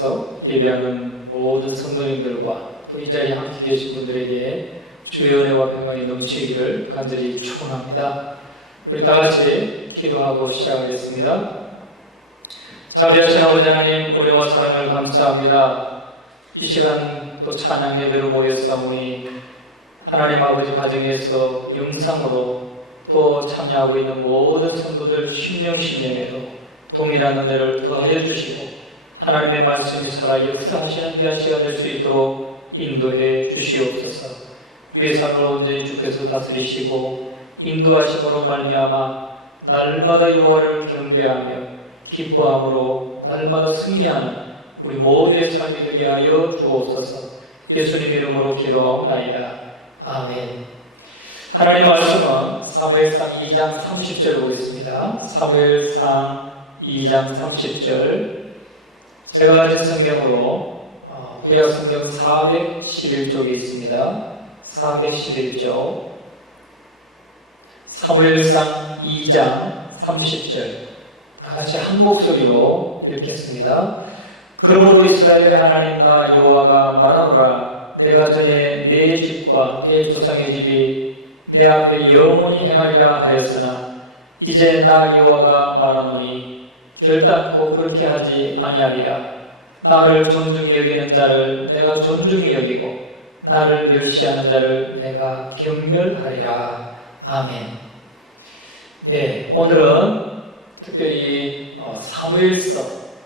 오셔서 예배하는 모든 성도님들과 또 이 자리에 함께 계신 분들에게 주의 은혜와 평강이 넘치기를 간절히 축원합니다. 우리 다 같이 기도하고 시작하겠습니다. 자비하신 아버지 하나님, 은혜와 사랑을 감사합니다. 이 시간 또 찬양 예배로 모였사오니 하나님 아버지 가정에서 영상으로 또 참여하고 있는 모든 성도들 심령심령에도 동일한 은혜를 더하여 주시고 하나님의 말씀이 살아 역사하시는 귀한 시간 될 수 있도록 인도해 주시옵소서. 우리의 삶을 온전히 주께서 다스리시고 인도하심으로 말미암아 날마다 여호와를 경배하며 기뻐함으로 날마다 승리하는 우리 모두의 삶이 되게 하여 주옵소서. 예수님 이름으로 기도하옵나이다. 아멘. 하나님의 말씀은 사무엘상 2장 30절 보겠습니다. 사무엘상 2장 30절. 제가 가진 성경으로 구약 성경 411쪽에 있습니다. 411쪽. 사무엘상 2장 30절. 다 같이 한 목소리로 읽겠습니다. 그러므로 이스라엘의 하나님 나 여호와가 말하노라. 내가 전에 내 집과 내 조상의 집이 내 앞에 영원히 행하리라 하였으나 이제 나 여호와가 말하노니 결단코 그렇게 하지 아니하리라. 나를 존중히 여기는 자를 내가 존중히 여기고 나를 멸시하는 자를 내가 경멸하리라. 아멘. 네, 오늘은 특별히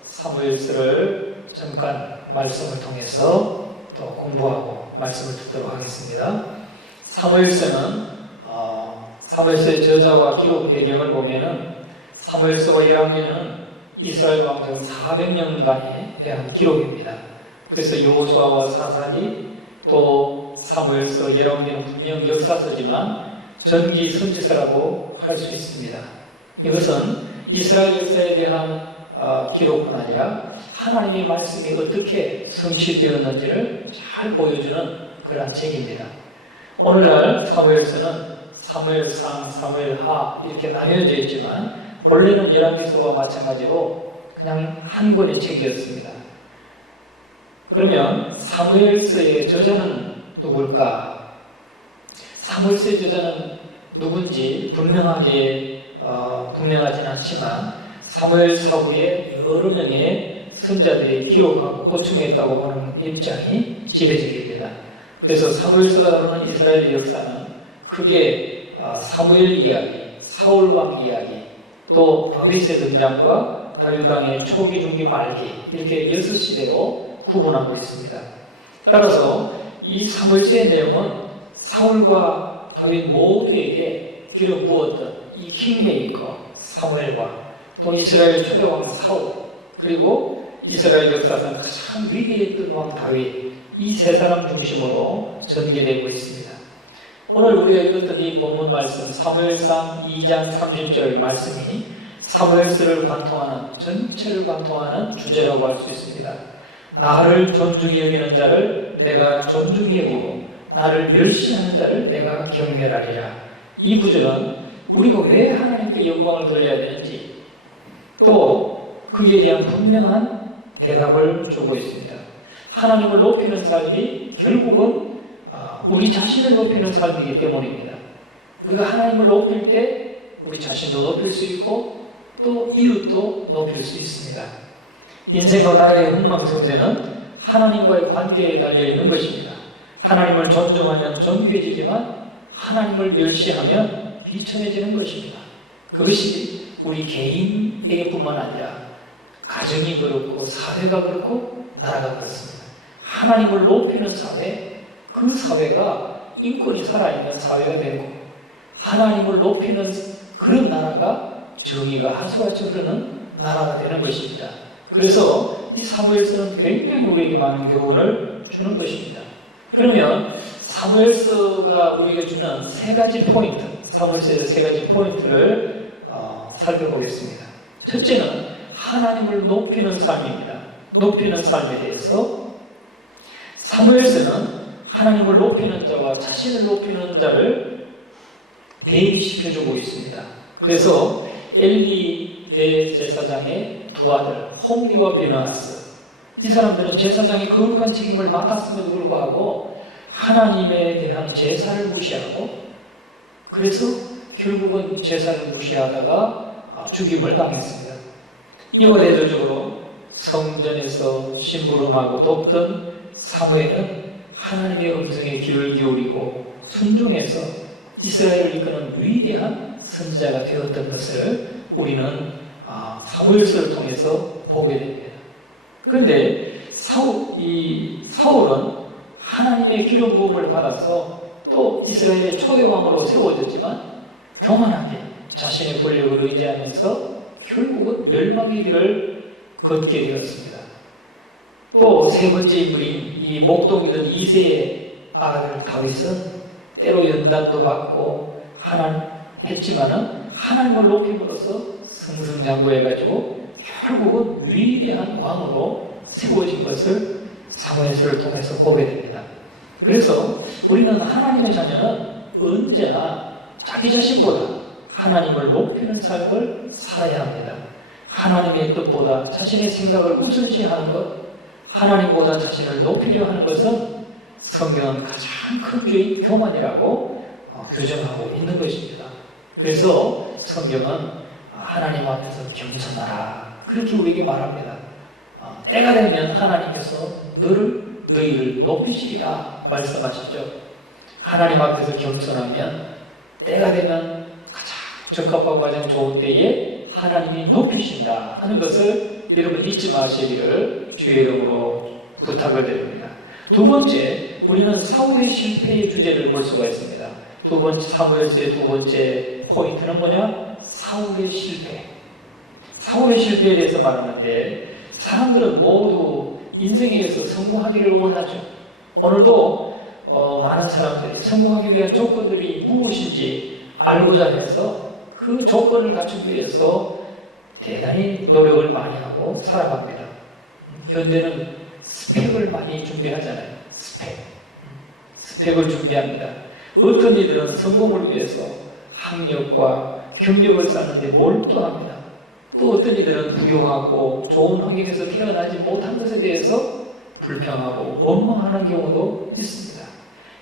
사무엘서를 잠깐 말씀을 통해서 또 공부하고 말씀을 듣도록 하겠습니다. 사무엘서는 사무엘서의 저자와 기록 배경을 보면은 사무엘서와 1학년은 이스라엘 왕정 400년간에 대한 기록입니다. 그래서 여호수아와 사사기 또 사무엘서 11개는 분명 역사서지만 전기 선지서라고 할 수 있습니다. 이것은 이스라엘 역사에 대한 기록뿐 아니라 하나님의 말씀이 어떻게 성취되었는지를 잘 보여주는 그러한 책입니다. 오늘날 사무엘서는 사무엘상, 사무엘하 이렇게 나뉘어져 있지만 본래는 열왕기서와 마찬가지로 그냥 한 권의 책이었습니다. 그러면 사무엘서의 저자는 누굴까? 사무엘서의 저자는 누군지 분명하지는 않지만 사무엘 사후에 여러 명의 선자들이 기록하고 고충했다고 보는 입장이 지배적입니다. 그래서 사무엘서가 다루는 이스라엘의 역사는 크게 사무엘 이야기, 사울왕 이야기, 또 다윗의 등장과 다윗 왕의 초기, 중기, 말기 이렇게 6시대로 구분하고 있습니다. 따라서 이 사무엘서의 내용은 사울과 다윗 모두에게 길어 부었던 이 킹메이커 사무엘과 또 이스라엘 초대왕 사울 그리고 이스라엘 역사상 가장 위대했던 왕 다윗 이 세 사람 중심으로 전개되고 있습니다. 오늘 우리가 읽었던 이 본문 말씀 사무엘상 2장 30절 말씀이 사무엘서를 관통하는 전체를 관통하는 주제라고 할 수 있습니다. 나를 존중히 여기는 자를 내가 존중히 여기고 나를 멸시하는 자를 내가 경멸하리라. 이 구절은 우리가 왜 하나님께 영광을 돌려야 되는지 또 거기에 대한 분명한 대답을 주고 있습니다. 하나님을 높이는 삶이 결국은 우리 자신을 높이는 삶이기 때문입니다. 우리가 하나님을 높일 때 우리 자신도 높일 수 있고 또 이웃도 높일 수 있습니다. 인생과 나라의 흥망성쇠는 하나님과의 관계에 달려있는 것입니다. 하나님을 존중하면 존귀해지지만 하나님을 멸시하면 비천해지는 것입니다. 그것이 우리 개인에게뿐만 아니라 가정이 그렇고 사회가 그렇고 나라가 그렇습니다. 하나님을 높이는 사회, 그 사회가 인권이 살아있는 사회가 되고 하나님을 높이는 그런 나라가 정의가 하수같이 흐르는 나라가 되는 것입니다. 그래서 이 사무엘서는 굉장히 우리에게 많은 교훈을 주는 것입니다. 그러면 사무엘서가 우리에게 주는 세 가지 포인트, 사무엘서의 세 가지 포인트를 살펴보겠습니다. 첫째는 하나님을 높이는 삶입니다. 높이는 삶에 대해서 사무엘서는 하나님을 높이는 자와 자신을 높이는 자를 대비시켜주고 있습니다. 그래서 엘리 대제사장의 두 아들 홈리와 비느하스 이 사람들은 제사장의 거룩한 책임을 맡았음에도 불구하고 하나님에 대한 제사를 무시하고, 그래서 결국은 제사를 무시하다가 죽임을 당했습니다. 이와 대조적으로 성전에서 심부름하고 돕던 사무엘은 하나님의 음성에 귀를 기울이고 순종해서 이스라엘을 이끄는 위대한 선지자가 되었던 것을 우리는 사무엘서를 통해서 보게 됩니다. 그런데 사울은 하나님의 기름 부음을 받아서 또 이스라엘의 초대왕으로 세워졌지만 교만하게 자신의 권력을 의지하면서 결국은 멸망의 길을 걷게 되었습니다. 또 세 번째 인물인 이 목동이던 이새의 아들 다윗은 때로 연단도 받고 했지만은 하나님을 높임으로써 승승장구해가지고 결국은 위대한 왕으로 세워진 것을 사무엘서를 통해서 보게 됩니다. 그래서 우리는 하나님의 자녀는 언제나 자기 자신보다 하나님을 높이는 삶을 살아야 합니다. 하나님의 뜻보다 자신의 생각을 우선시하는 것, 하나님보다 자신을 높이려 하는 것은 성경은 가장 큰 죄인 교만이라고 규정하고 있는 것입니다. 그래서 성경은 하나님 앞에서 겸손하라, 그렇게 우리에게 말합니다. 때가 되면 하나님께서 너희를 높이시리라 말씀하시죠. 하나님 앞에서 겸손하면 때가 되면 가장 적합하고 가장 좋은 때에 하나님이 높이신다 하는 것을 여러분 잊지 마시기를 주의 이름으로 부탁을 드립니다. 두 번째, 우리는 사울의 실패의 주제를 볼 수가 있습니다. 두 번째, 사무엘서의 두 번째 포인트는 뭐냐? 사울의 실패. 사울의 실패에 대해서 말하는데, 사람들은 모두 인생에서 성공하기를 원하죠. 오늘도 많은 사람들이 성공하기 위한 조건들이 무엇인지 알고자 해서 그 조건을 갖추기 위해서 대단히 노력을 많이 하고 살아갑니다. 현대는 스펙을 많이 준비하잖아요. 스펙을 준비합니다. 어떤 이들은 성공을 위해서 학력과 경력을 쌓는데 몰두합니다. 또 어떤 이들은 부유하고 좋은 환경에서 태어나지 못한 것에 대해서 불평하고 원망하는 경우도 있습니다.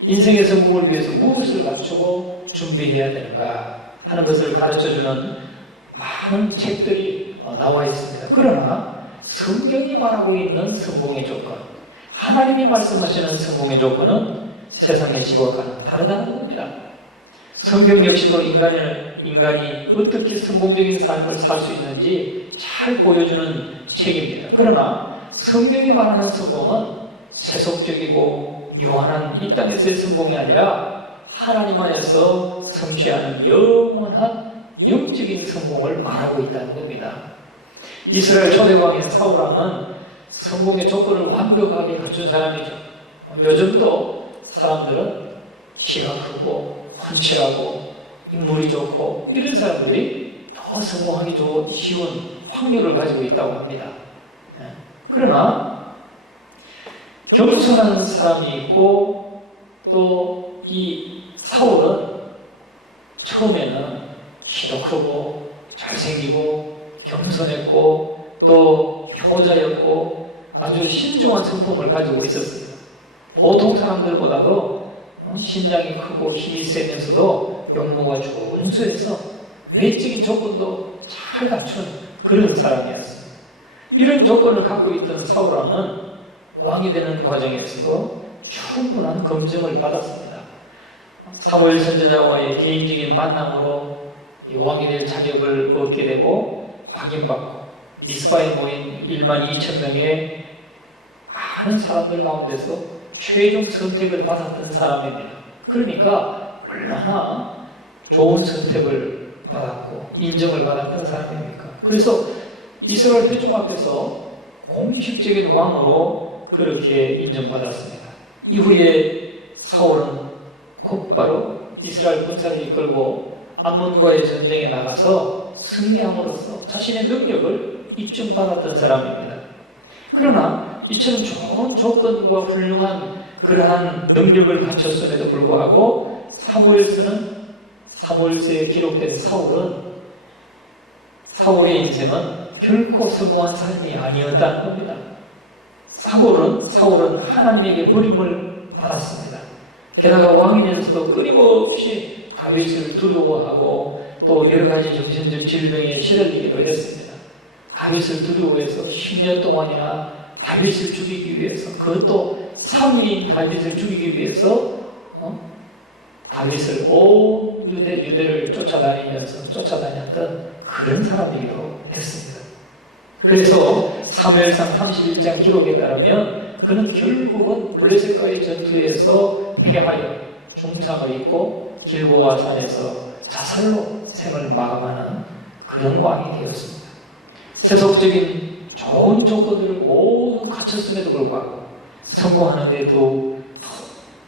인생의 성공을 위해서 무엇을 갖추고 준비해야 되는가 하는 것을 가르쳐주는 많은 책들이 나와 있습니다. 그러나 성경이 말하고 있는 성공의 조건, 하나님이 말씀하시는 성공의 조건은 세상의 지각과는 다르다는 겁니다. 성경 역시도 인간이 어떻게 성공적인 삶을 살 수 있는지 잘 보여주는 책입니다. 그러나 성경이 말하는 성공은 세속적이고 유한한 이 땅에서의 성공이 아니라 하나님 안에서 성취하는 영원한 영적인 성공을 말하고 있다는 겁니다. 이스라엘 초대왕인 사울왕은 성공의 조건을 완벽하게 갖춘 사람이죠. 요즘도 사람들은 키가 크고 훤칠하고 인물이 좋고 이런 사람들이 더 성공하기 쉬운 확률을 가지고 있다고 합니다. 그러나 겸손한 사람이 있고, 또 이 사울은 처음에는 키도 크고 잘생기고 겸손했고 또 효자였고 아주 신중한 성품을 가지고 있었습니다. 보통 사람들보다도 신장이 크고 힘이 세면서도 용모가 준수해서 외적인 조건도 잘 갖춘 그런 사람이었습니다. 이런 조건을 갖고 있던 사울왕은 왕이 되는 과정에서도 충분한 검증을 받았습니다. 사무엘 선지자와의 개인적인 만남으로 왕이 될 자격을 얻게 되고 확인받고 미스바에 모인 1만 2천 명의 많은 사람들 가운데서 최종 선택을 받았던 사람입니다. 그러니까 얼마나 좋은 선택을 받았고 인정을 받았던 사람입니까? 그래서 이스라엘 회중 앞에서 공식적인 왕으로 그렇게 인정받았습니다. 이후에 사울은 곧바로 이스라엘 군사를 이끌고 암몬과의 전쟁에 나가서 승리함으로써 자신의 능력을 입증받았던 사람입니다. 그러나 이처럼 좋은 조건과 훌륭한 그러한 능력을 갖췄음에도 불구하고 사무엘서에 기록된 사울의 인생은 결코 성공한 삶이 아니었다는 겁니다. 사울은 하나님에게 버림을 받았습니다. 게다가 왕이면서도 끊임없이 다윗을 두려워하고 또 여러 가지 정신적 질병에 시달리기도 했습니다. 다윗을 두려워해서 10년 동안이나 다윗을 죽이기 위해서, 그것도 사위인 다윗을 죽이기 위해서 다윗을 온 유대를 쫓아다녔던 그런 사람이기도 했습니다. 그래서 사무엘상 31장 기록에 따르면 그는 결국은 블레셋과의 전투에서 패하여 중상을 입고 길보아 산에서 자살로 생을 마감하는 그런 왕이 되었습니다. 세속적인 좋은 조건들을 모두 갖췄음에도 불구하고 성공하는데도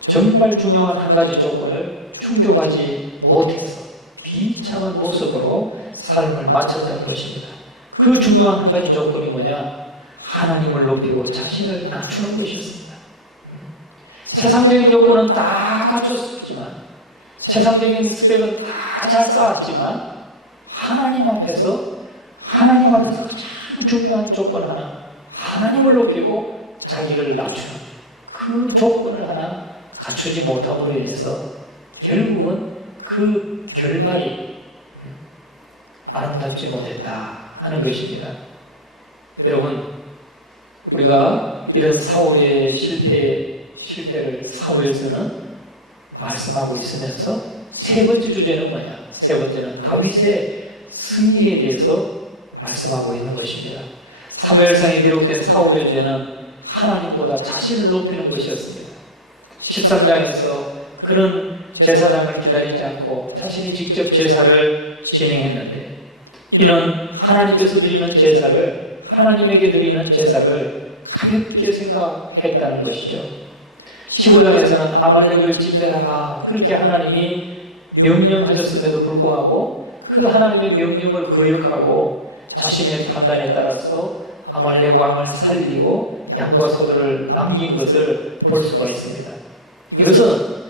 정말 중요한 한 가지 조건을 충족하지 못해서 비참한 모습으로 삶을 마쳤던 것입니다. 그 중요한 한 가지 조건이 뭐냐? 하나님을 높이고 자신을 낮추는 것이었습니다. 세상적인 조건은 다 갖췄지만, 세상적인 스펙은 다 잘 쌓았지만, 하나님 앞에서 가장 중요한 조건 하나, 하나님을 높이고 자기를 낮추는 그 조건을 하나 갖추지 못함으로 인해서 결국은 그 결말이 아름답지 못했다 하는 것입니다. 여러분, 우리가 이런 사울의 실패를 사무엘서는 말씀하고 있으면서 세 번째 주제는 뭐냐? 세 번째는 다윗의 승리에 대해서 말씀하고 있는 것입니다. 사무엘상에 기록된 사울의 죄는 하나님보다 자신을 높이는 것이었습니다. 13장에서 그는 제사장을 기다리지 않고 자신이 직접 제사를 진행했는데, 이는 하나님께서 드리는 제사를, 하나님에게 드리는 제사를 가볍게 생각했다는 것이죠. 15장에서는 아말렉을 진멸하라, 그렇게 하나님이 명령하셨음에도 불구하고 그 하나님의 명령을 거역하고 자신의 판단에 따라서 아말렉 왕을 살리고 양과 소들을 남긴 것을 볼 수가 있습니다. 이것은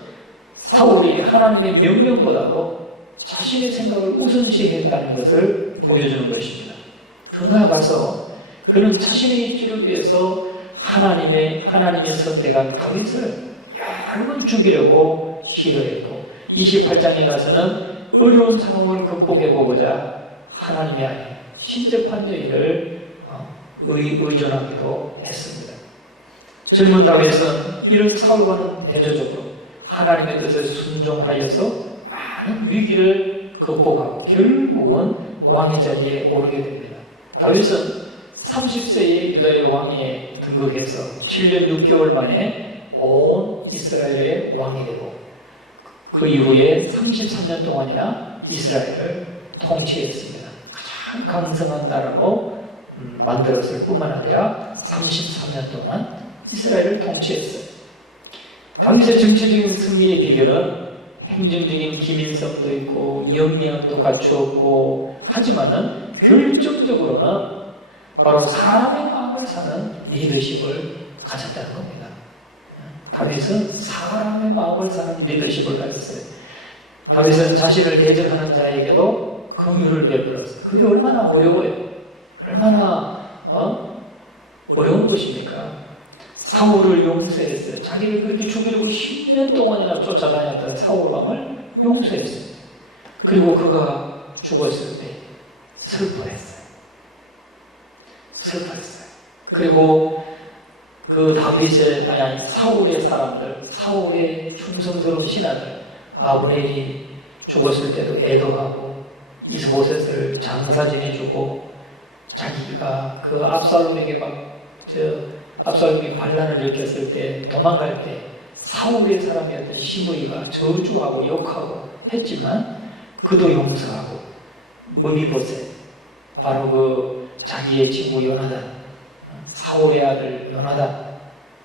사울이 하나님의 명령보다도 자신의 생각을 우선시했다는 것을 보여주는 것입니다. 더 나아가서 그는 자신의 입지를 위해서 하나님의 선택한 다윗을 여러 번 죽이려고 시도했고, 28장에 가서는 어려운 상황을 극복해보고자 하나님이 아닌 신접한 여인을 의존하기도 했습니다. 젊은 다윗은 이런 사울과는 대조적으로 하나님의 뜻에 순종하여서 많은 위기를 극복하고 결국은 왕의 자리에 오르게 됩니다. 다윗은 30세의 유다의 왕위에 등극해서 7년 6개월 만에 온 이스라엘의 왕이 되고, 그 이후에 33년 동안이나 이스라엘을 통치했습니다. 가장 강성한 나라로 만들었을 뿐만 아니라 33년 동안 이스라엘을 통치했어요. 다윗의 정치적인 승리의 비결은 행정적인 기민성도 있고 영리함도 갖추었고, 하지만은 결정적으로는 바로 사람의 마음을 사는 리더십을 가졌다는 겁니다. 다윗은 사람의 마음을 사는 리더십을 가졌어요. 다윗은 자신을 대적하는 자에게도 긍휼을 베풀었어요. 그게 얼마나 어려워요. 얼마나 어려운 것입니까? 사울을 용서했어요. 자기를 그렇게 죽이려고 10년 동안이나 쫓아다녔던 사울 왕을 용서했어요. 그리고 그가 죽었을 때 슬퍼했어요. 그리고 그 사울의 사람들, 사울의 충성스러운 신하들, 아브넬이 죽었을 때도 애도하고 이스보셋을 장사 지내주고, 자기가 그 압살롬에게 압살롬이 반란을 일으켰을 때 도망갈 때 사울의 사람이었던 시므이가 저주하고 욕하고 했지만 그도 용서하고, 무비보셋, 바로 그 자기의 친구 요나단, 사울의 아들 요나단,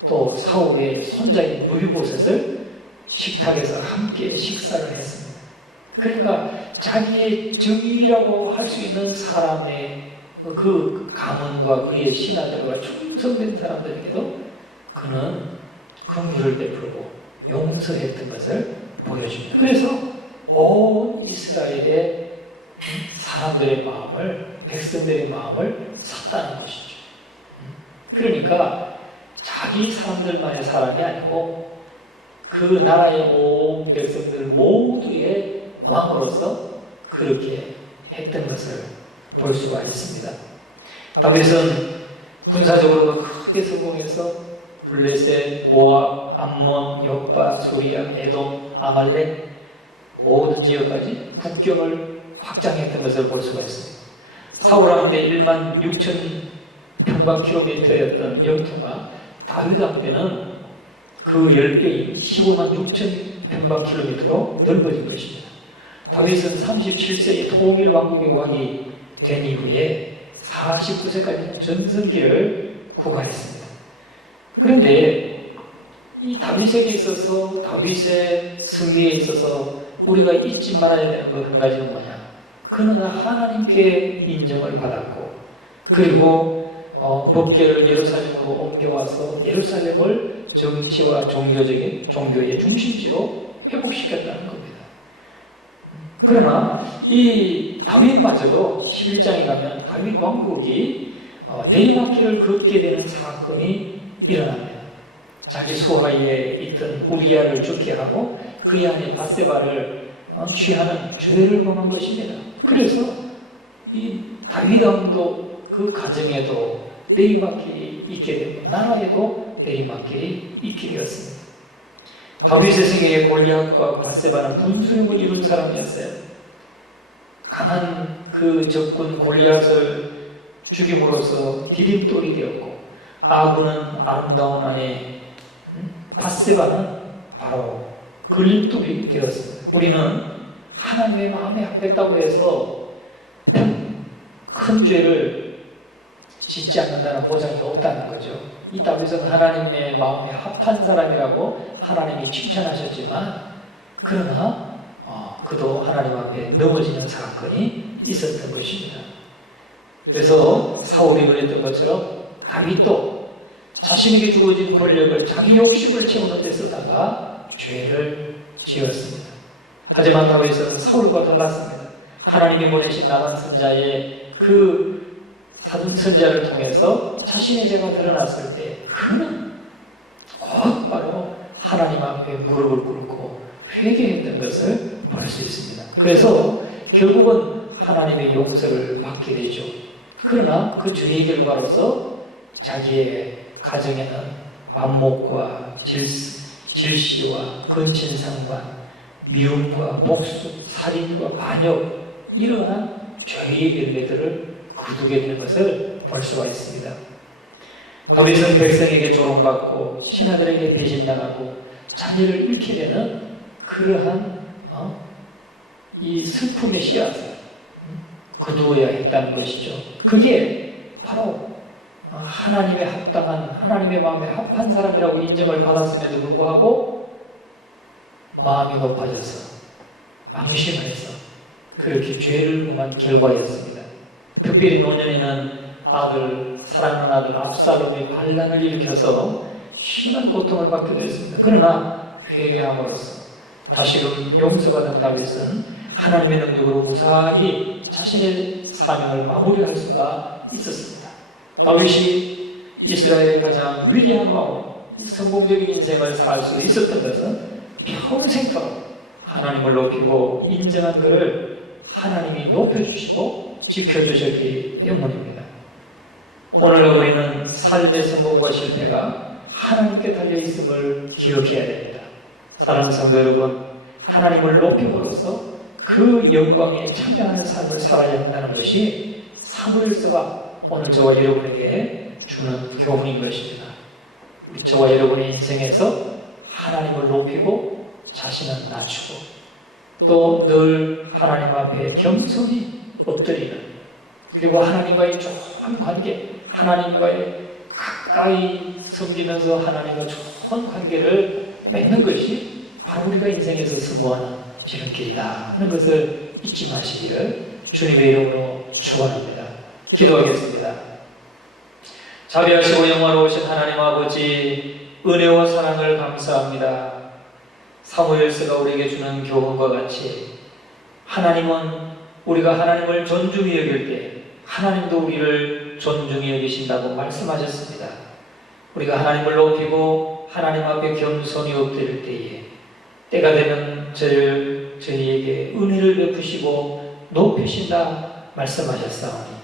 또 사울의 손자인 무비보셋을 식탁에서 함께 식사를 했습니다. 그러니까 자기의 적이라고 할 수 있는 사람의 그 가문과 그의 신하들과 충성된 사람들에게도 그는 긍휼을 베풀고 용서했던 것을 보여줍니다. 그래서 온 이스라엘의 사람들의 마음을, 백성들의 마음을 샀다는 것이죠. 그러니까 자기 사람들만의 사랑이 아니고 그 나라의 온 백성들 모두의 왕으로서 그렇게 했던 것을 볼 수가 있습니다. 다윗은 군사적으로도 크게 성공해서 블레셋, 모압, 암몬, 욥바, 소리아, 에돔, 아말렉 모든 지역까지 국경을 확장했던 것을 볼 수가 있습니다. 사울왕때 1만 6천 평방킬로미터였던 영토가 다윗왕때는 그 10배인 15만 6천 평방킬로미터로 넓어진 것입니다. 다윗은 37세에 통일 왕국의 왕이 된 이후에 49세까지 전성기를 구가했습니다. 그런데 이 다윗에게 있어서, 다윗의 승리에 있어서 우리가 잊지 말아야 되는 것 한 가지는 뭐냐? 그는 하나님께 인정을 받았고, 그리고 법궤를 예루살렘으로 옮겨와서 예루살렘을 정치와 종교의 중심지로 회복시켰다는 겁니다. 그러나 이 다윗마저도 11장에 가면 다윗 왕국이 내리막길을 걷게 되는 사건이 일어납니다. 자기 수하에 있던 우리아를 죽게 하고 그의 아내 밧세바를 취하는 죄를 범한 것입니다. 그래서 이 다윗 왕도 그 가정에도 내리막길이 있게 되고 나라에도 내리막길이 있게 되었습니다. 다윗의 생애에 골리앗과 밧세바는 분수령을 이룬 사람이었어요. 강한 그 적군 골리앗을 죽임으로써 디딤돌이 되었고, 아군은 아름다운 아내 밧세바는 바로 걸림돌이 되었습니다. 우리는 하나님의 마음에 합했다고 해서 큰 죄를 짓지 않는다는 보장이 없다는 거죠. 이 다윗은 하나님의 마음에 합한 사람이라고 하나님이 칭찬하셨지만, 그러나 그도 하나님 앞에 넘어지는 사건이 있었던 것입니다. 그래서 사울이 그랬던 것처럼 다윗도 자신에게 주어진 권력을 자기 욕심을 채우는 데 쓰다가 죄를 지었습니다. 하지만 다윗은 사울과 달랐습니다. 하나님이 보내신 나단 선자의 그 선자를 통해서 자신의 죄가 드러났을 때 그는 곧바로 하나님 앞에 무릎을 꿇고 회개했던 것을 볼 수 있습니다. 그래서 결국은 하나님의 용서를 받게 되죠. 그러나 그 죄의 결과로서 자기의 가정에는 반목과 질시와 근친상반, 미움과 복수, 살인과 반역, 이러한 죄의 열매들을 거두게 되는 것을 볼 수가 있습니다. 다윗은 백성에게 조롱받고 신하들에게 배신당하고 자녀를 잃게 되는 그러한 이 슬픔의 씨앗을 거두어야 했다는 것이죠. 그게 바로 하나님의 합당한, 하나님의 마음에 합한 사람이라고 인정을 받았음에도 불구하고 마음이 높아져서 망심해서 그렇게 죄를 범한 결과였습니다. 특별히 노년에는 사랑하는 아들 압살롬이 반란을 일으켜서 심한 고통을 받게 되었습니다. 그러나 회개함으로써 다시금 용서받은 다윗은 하나님의 능력으로 무사히 자신의 사명을 마무리할 수가 있었습니다. 다윗이 이스라엘의 가장 위대한 왕으로 성공적인 인생을 살 수 있었던 것은 평생토록 하나님을 높이고 인정한 그를 하나님이 높여주시고 지켜주셨기 때문입니다. 오늘날 우리는 삶의 성공과 실패가 하나님께 달려있음을 기억해야 됩니다. 사랑하는 성도 여러분, 하나님을 높임으로써 그 영광에 참여하는 삶을 살아야 한다는 것이 사무엘서가 오늘 저와 여러분에게 주는 교훈인 것입니다. 우리 저와 여러분의 인생에서 하나님을 높이고 자신은 낮추고 또 늘 하나님 앞에 겸손히 엎드리는, 그리고 하나님과의 좋은 관계, 하나님과의 가까이 섬기면서 하나님과 좋은 관계를 맺는 것이 바로 우리가 인생에서 승부하는 지름길이다 하는 것을 잊지 마시기를 주님의 이름으로 축원합니다. 기도하겠습니다. 자비하시고 영화로우신 하나님 아버지, 은혜와 사랑을 감사합니다. 사무엘서가 우리에게 주는 교훈과 같이 하나님은 우리가 하나님을 존중히 여길 때 하나님도 우리를 존중히 여기신다고 말씀하셨습니다. 우리가 하나님을 높이고 하나님 앞에 겸손히 엎드릴 때에 때가 되면 저희에게 은혜를 베푸시고 높이신다 말씀하셨사오니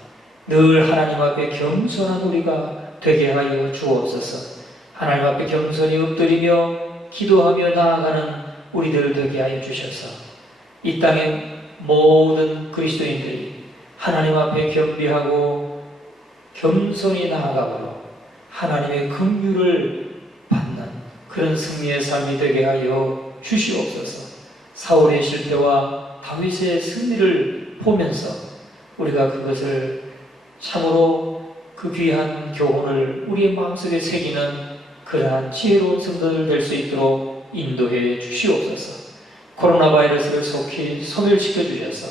늘 하나님 앞에 겸손한 우리가 되게 하여 주옵소서. 하나님 앞에 겸손히 엎드리며 기도하며 나아가는 우리들을 되게 하여 주셔서 이 땅의 모든 그리스도인들이 하나님 앞에 겸비하고 겸손히 나아가므로 하나님의 긍휼을 받는 그런 승리의 삶이 되게 하여 주시옵소서. 사울의 실패와 다윗의 승리를 보면서 우리가 그것을 참으로 그 귀한 교훈을 우리의 마음속에 새기는 그러한 지혜로운 성도들 될 수 있도록 인도해 주시옵소서. 코로나 바이러스를 속히 소멸시켜 주셔서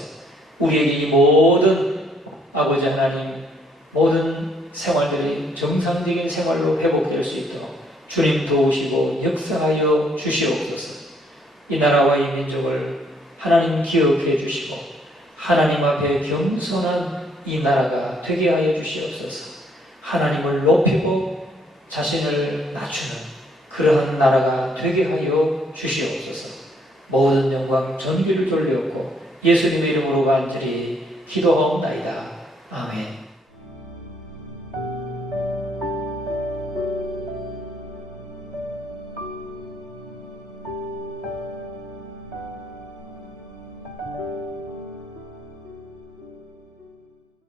우리에게 이 모든 아버지 하나님 모든 생활들이 정상적인 생활로 회복될 수 있도록 주님 도우시고 역사하여 주시옵소서. 이 나라와 이 민족을 하나님 기억해 주시고 하나님 앞에 겸손한 이 나라가 되게 하여 주시옵소서. 하나님을 높이고 자신을 낮추는 그러한 나라가 되게 하여 주시옵소서. 모든 영광 전기를 돌려옵고 예수님의 이름으로 간절히 기도하옵나이다. 아멘.